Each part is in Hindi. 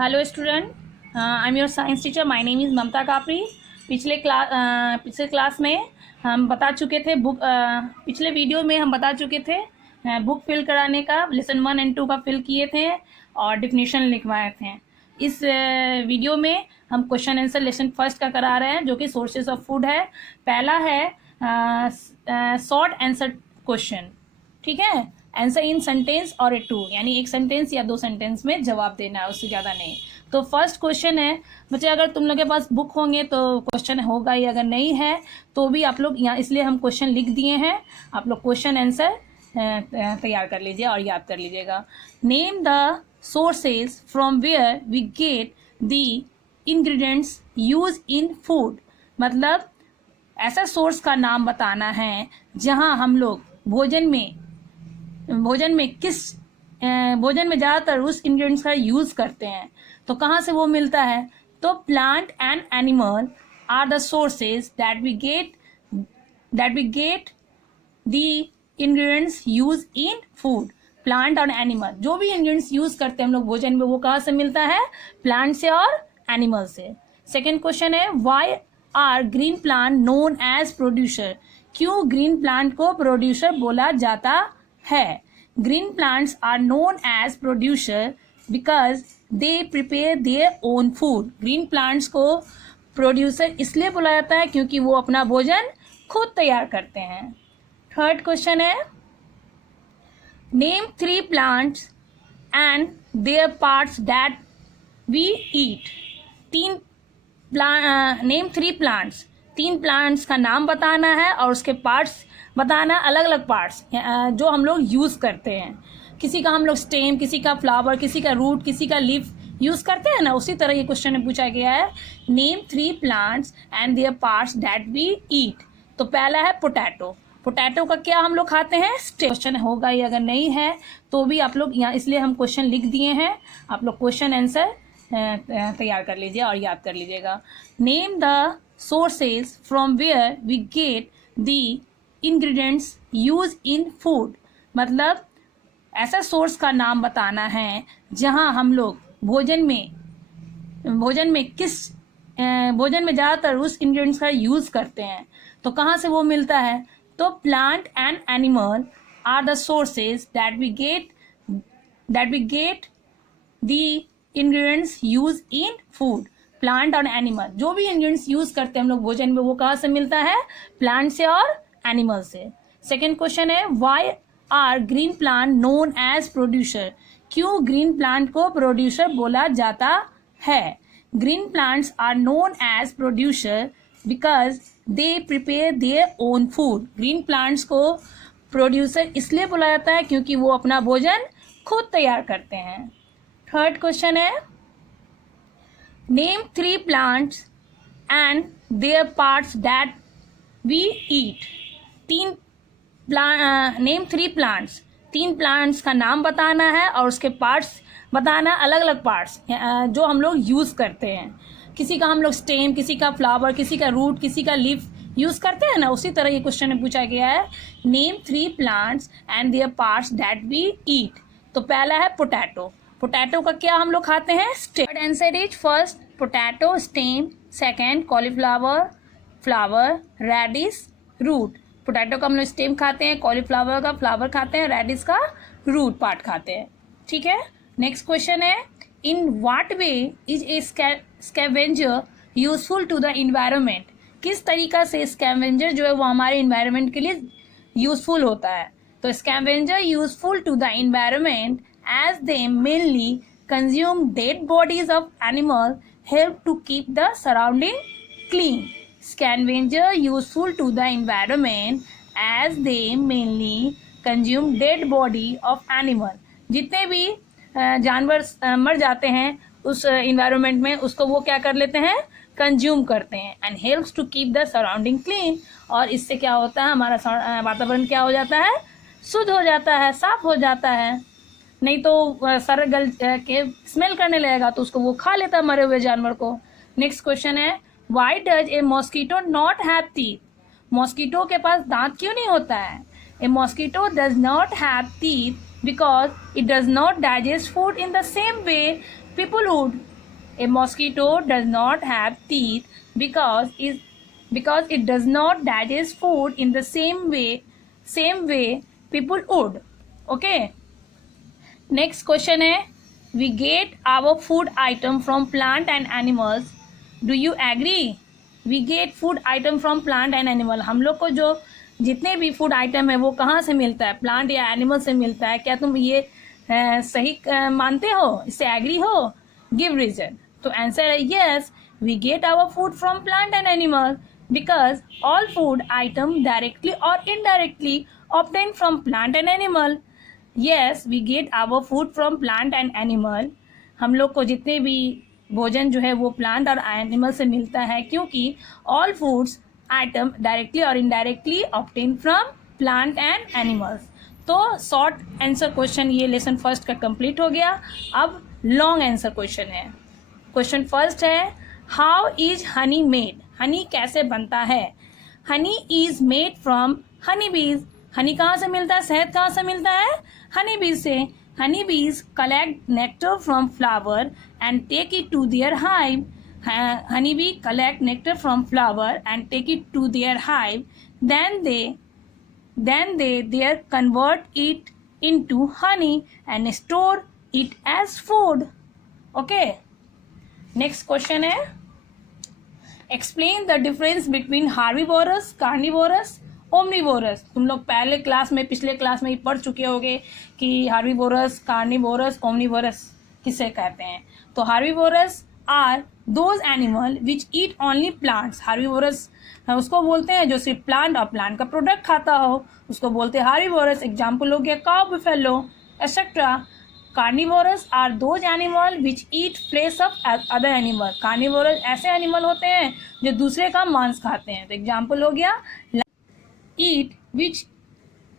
Hello student, I am your science teacher. My name is Mamta Kapri. पिछले क्लास में हम बता चुके थे पिछले वीडियो में हम बता चुके थे बुक फिल कराने का. लेसन 1 एंड 2 का फिल किए थे और डिफिनीशन लिखवाए थे. इस वीडियो में हम क्वेश्चन आंसर लेसन फर्स्ट का करा रहे हैं, जो कि सोर्सेज ऑफ फूड है. पहला है शॉर्ट आंसर क्वेश्चन. ठीक है, आंसर इन सेंटेंस और ए टू, यानी एक सेंटेंस या दो सेंटेंस में जवाब देना है, उससे ज़्यादा नहीं. तो फर्स्ट क्वेश्चन है बच्चे, अगर तुम लोग के पास बुक होंगे तो क्वेश्चन होगा ही, अगर नहीं है तो भी आप लोग यहाँ, इसलिए हम क्वेश्चन लिख दिए हैं. आप लोग क्वेश्चन आंसर तैयार कर लीजिए और याद कर लीजिएगा. Name the sources from where we get the ingredients use in food. मतलब ऐसा सोर्स का नाम बताना है जहाँ हम लोग भोजन में ज़्यादातर उस इंग्रेडिएंट्स का यूज़ करते हैं. तो कहाँ से वो मिलता है? तो plant and animal are the sources that we get the ingredients use in food. Plant और एनिमल, जो भी इंग्रेडिएंट्स यूज करते हैं हम लोग भोजन में, वो कहाँ से मिलता है? प्लांट से और एनिमल से. सेकेंड क्वेश्चन है, why are green plant known as producer. क्यों ग्रीन प्लांट को प्रोड्यूसर बोला जाता है? Green plants are known as producer because they prepare their own food. Green plants को प्रोड्यूसर इसलिए बोला जाता है क्योंकि वो अपना भोजन खुद तैयार करते हैं. थर्ड क्वेश्चन है, name 3 plants and their parts that we eat. Name 3 plants. 3 plants का नाम बताना है और उसके पार्ट्स बताना, अलग अलग पार्ट्स जो हम लोग यूज़ करते हैं. किसी का हम लोग स्टेम, किसी का फ्लावर, किसी का रूट, किसी का लीफ यूज़ करते हैं ना, उसी तरह ये क्वेश्चन में पूछा गया है. Name 3 plants and their parts that we eat. तो पहला है पोटैटो. पोटैटो का क्या हम लोग खाते हैं? स्टेम. क्वेश्चन होगा ही, अगर नहीं है तो भी आप लोग यहाँ, इसलिए हम क्वेश्चन लिख दिए हैं. आप लोग क्वेश्चन आंसर तैयार कर लीजिए और याद कर लीजिएगा. Name the sources from where we get the ingredients use in food. मतलब ऐसा सोर्स का नाम बताना है जहां हम लोग भोजन में ज़्यादातर उस इंग्रेडिएंट्स का यूज करते हैं. तो कहाँ से वो मिलता है? तो plant and animal are the sources that we get the ingredients use in food. Plant और एनिमल, जो भी इंग्रेडिएंट्स यूज करते हैं हम लोग भोजन में, वो कहाँ से मिलता है? प्लांट से और एनिमल से. सेकेंड क्वेश्चन है, why are green plant known as producer. क्यों ग्रीन प्लांट को प्रोड्यूसर बोला जाता है? Green plants are known as producer because they prepare their own food. Green plants को प्रोड्यूसर इसलिए बोला जाता है क्योंकि वो अपना भोजन खुद तैयार करते हैं. थर्ड क्वेश्चन है, name 3 plants and their parts that we eat. Name 3 plants. 3 plants का नाम बताना है और उसके पार्ट्स बताना, अलग अलग पार्ट्स जो हम लोग यूज़ करते हैं. किसी का हम लोग स्टेम, किसी का फ्लावर, किसी का रूट, किसी का लीफ यूज़ करते हैं ना, उसी तरह ये क्वेश्चन में पूछा गया है. Name 3 plants and their parts that we eat. तो पहला है पोटैटो. पोटैटो का क्या हम लोग खाते हैं? Stem. Answer is first potato, stem. Second cauliflower, flower, radish, root. Potato का हम लोग स्टेम खाते हैं, कॉलीफ्लावर का फ्लावर खाते हैं, रेडिश का रूट पार्ट खाते हैं. ठीक है. नेक्स्ट क्वेश्चन है, in what way is a scavenger useful to the environment. किस तरीका से स्कैवेंजर जो है वो हमारे इन्वायरमेंट के लिए यूजफुल होता है? तो scavenger useful to the environment as they mainly consume dead bodies of animal, help to keep the surrounding clean. Scavenger useful to the environment as they mainly consume dead body of animal. जितने भी जानवर मर जाते हैं उस environment में, उसको वो क्या कर लेते हैं? कंज्यूम करते हैं. and helps to keep the surrounding clean. और इससे क्या होता है? हमारा वातावरण क्या हो जाता है? शुद्ध हो जाता है, साफ हो जाता है. नहीं तो सर गल के स्मेल करने लगेगा तो उसको वो खा लेता है, मरे हुए जानवर को. नेक्स्ट क्वेश्चन है, Why does a mosquito not have teeth? Mosquito के पास दांत क्यों नहीं होता है? A mosquito does not have teeth because it does not digest food in the same way people would. A mosquito does not have teeth because it does not digest food in the same way people would. Okay. Next question है, we get our food item from plant and animals. Do you agree? We get food item from plant and animal. हम लोग को जो जितने भी फूड आइटम है वो कहाँ से मिलता है, प्लांट या एनिमल से मिलता है. क्या तुम ये सही मानते हो, इससे एग्री हो? Give reason. तो आंसर है yes, we get our food from plant and animal because all food item directly or indirectly obtained from plant and animal. Yes, we get our food from plant and animal. हम लोग को जितने भी भोजन जो है वो प्लांट और एनिमल से मिलता है, क्योंकि all foods item directly or indirectly obtained from plant and animals. तो शॉर्ट आंसर क्वेश्चन ये लेसन फर्स्ट का कंप्लीट हो गया. अब लॉन्ग आंसर क्वेश्चन है. क्वेश्चन फर्स्ट है, how is Honey made. Honey कैसे बनता है. Honey is made from Honey बीज. हनी कहाँ से मिलता है, शहद कहाँ से मिलता है, हनी बीज से. Honey bees collect nectar from flower and take it to their hive. Honey bee collect nectar from flower and take it to their hive. then they convert it into honey and store it as food. Okay. Next question है, explain the difference between herbivorous, carnivorous, omnivorous. तुम लोग पहले क्लास में, पिछले क्लास में ही पढ़ चुके होगे कि herbivorous, carnivorous, omnivorous किसे कहते हैं. तो herbivorous are those animal which eat only plants. herbivorous उसको बोलते हैं जो सिर्फ प्लांट और प्लांट का प्रोडक्ट खाता हो, उसको बोलते हैं herbivorous. एग्जाम्पल हो गया cow, buffalo, etcetera. Carnivorous are those animal which eat flesh of other animal. Carnivorous ऐसे एनिमल होते हैं जो दूसरे का मांस खाते हैं. तो एग्जाम्पल हो गया eat which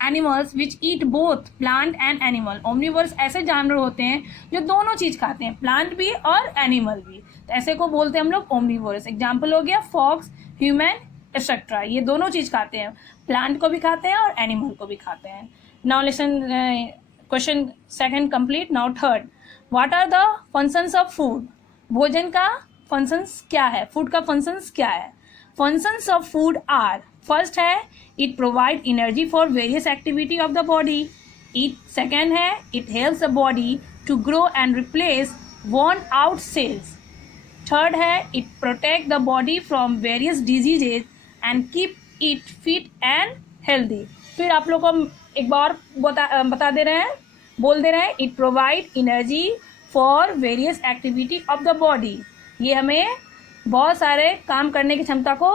animals which eat both plant and animal. Omnivorous ऐसे जानवर होते हैं जो दोनों चीज खाते हैं, प्लांट भी और एनिमल भी. तो ऐसे को बोलते हैं हम लोग ओमनिवोरस. एग्जाम्पल हो गया फॉक्स, ह्यूमन, एक्सेट्रा. ये दोनों चीज खाते हैं, प्लांट को भी खाते हैं और एनिमल को भी खाते हैं. Now listen question second complete. Now third, what are the functions of food. भोजन का फंक्शंस क्या है, फूड का फंक्शंस क्या है. Functions of food are, first है it provide energy for various activity of the body. Second है it helps the body to grow and replace worn out cells. Third है it protect the body from various diseases and keep it fit and healthy. फिर आप लोग को एक बार बता दे रहे हैं, बोल दे रहे हैं, it provide energy for various activity of the body. ये हमें बहुत सारे काम करने की क्षमता को,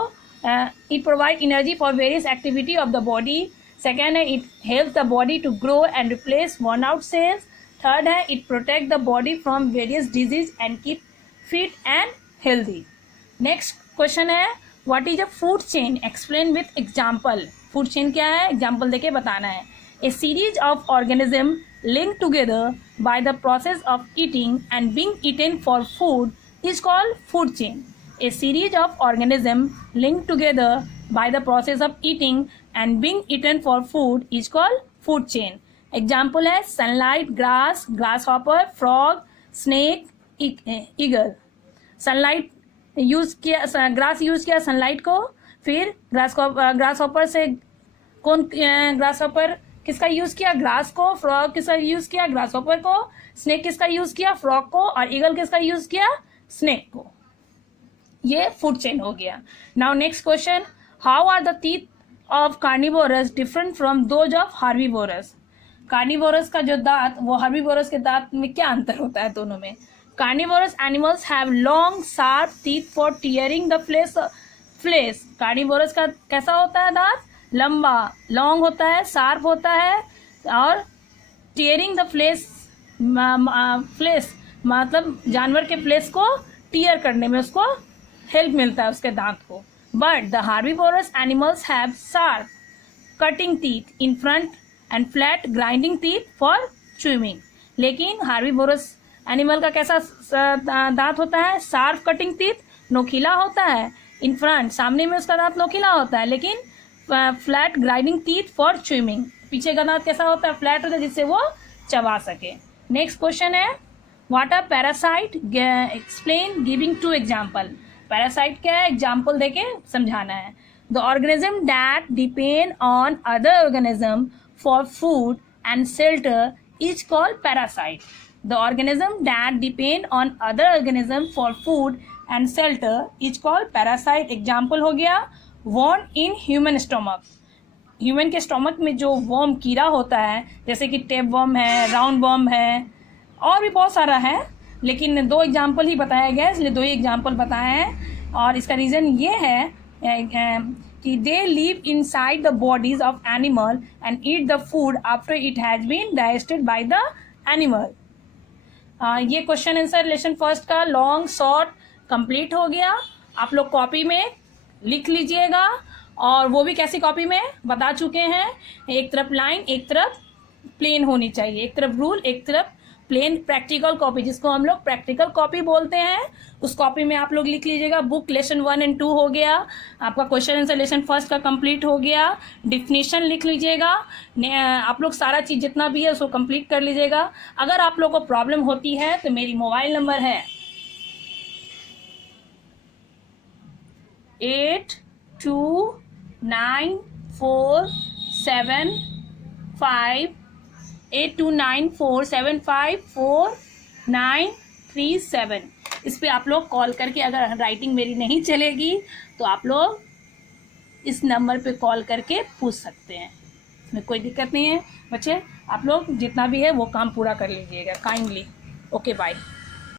it provide energy for various activity of the body. Second है it help the body to grow and replace worn out cells. Third है it protect the body from various disease and keep fit and healthy. Next question है, what is a food chain, explain with example. Food chain क्या है, एग्जाम्पल देके बताना है. A series of organisms linked together by the process of eating and being eaten for food is called food chain. A series of organisms linked together by the process of eating and being eaten for food is called food chain. Example है sunlight, grass, grasshopper, frog, snake, eagle. sunlight use किया, ग्रास यूज किया सनलाइट को. फिर ग्रासहॉपर से कौन, ग्रासहॉपर किसका यूज किया, ग्रास को. फ्रॉग किसका यूज किया, ग्रासहॉपर को. स्नेक किसका यूज किया, फ्रॉग को. और ईगल किसका यूज किया, स्नेक को. ये फूड चेन हो गया. Now next question, how are the teeth of carnivorous different from those of herbivorous. Carnivorous का जो दांत, वो हार्बिवोरस के दांत में क्या अंतर होता है दोनों में. Carnivorous animals have long sharp teeth for tearing the flesh. Carnivorous का कैसा होता है दांत, लंबा, लॉन्ग होता है, शार्प होता है. और टीयरिंग द फ्लेश मतलब जानवर के फ्लेश को टीयर करने में उसको हेल्प मिलता है, उसके दांत को. But the herbivorous animals have sharp cutting teeth in front and flat grinding teeth for chewing. लेकिन हार्बिवोरस एनिमल का कैसा दांत होता है, शार्प कटिंग टीथ, नोकीला होता है. इन फ्रंट, सामने में उसका दांत नोकीला होता है, लेकिन flat grinding teeth for chewing. पीछे का दांत कैसा होता है, फ्लैट होता है, जिससे वो चबा सके. नेक्स्ट क्वेश्चन है, what are parasite, explain giving 2 example. Parasite क्या है, एग्जाम्पल देके समझाना है। The organism that depend on other organism for food and shelter is called parasite. The organism that depend on other organism for food and shelter is called parasite. Example हो गया worm in human stomach. Human के स्टोमक में जो वर्म कीड़ा होता है, जैसे कि टेप वर्म है, राउंड वर्म है, और भी बहुत सारा है, लेकिन 2 एग्जाम्पल ही बताया गया है, इसलिए 2 ही एग्जाम्पल बताए हैं। और इसका रीज़न ये है कि they live inside the bodies of animal and eat the food after it has been digested by the animal. ये क्वेश्चन आंसर लेसन फर्स्ट का लॉन्ग शॉर्ट कंप्लीट हो गया। आप लोग कॉपी में लिख लीजिएगा, और वो भी कैसी कॉपी में बता चुके हैं। एक तरफ लाइन, एक तरफ प्लेन होनी चाहिए, एक तरफ रूल, एक तरफ प्लेन। प्रैक्टिकल कॉपी, जिसको हम लोग प्रैक्टिकल कॉपी बोलते हैं, उस कॉपी में आप लोग लिख लीजिएगा। बुक लेसन 1 और 2 हो गया आपका। क्वेश्चन आंसर लेसन फर्स्ट का कंप्लीट हो गया। डिफिनेशन लिख लीजिएगा। आप लोग सारा चीज़ जितना भी है उसको कंप्लीट कर लीजिएगा। अगर आप लोग को प्रॉब्लम होती है तो मेरी मोबाइल नंबर है 8294754937। इस पे आप लोग कॉल करके, अगर राइटिंग मेरी नहीं चलेगी तो आप लोग इस नंबर पे कॉल करके पूछ सकते हैं, इसमें कोई दिक्कत नहीं है। बच्चे आप लोग जितना भी है वो काम पूरा कर लीजिएगा काइंडली। Okay bye.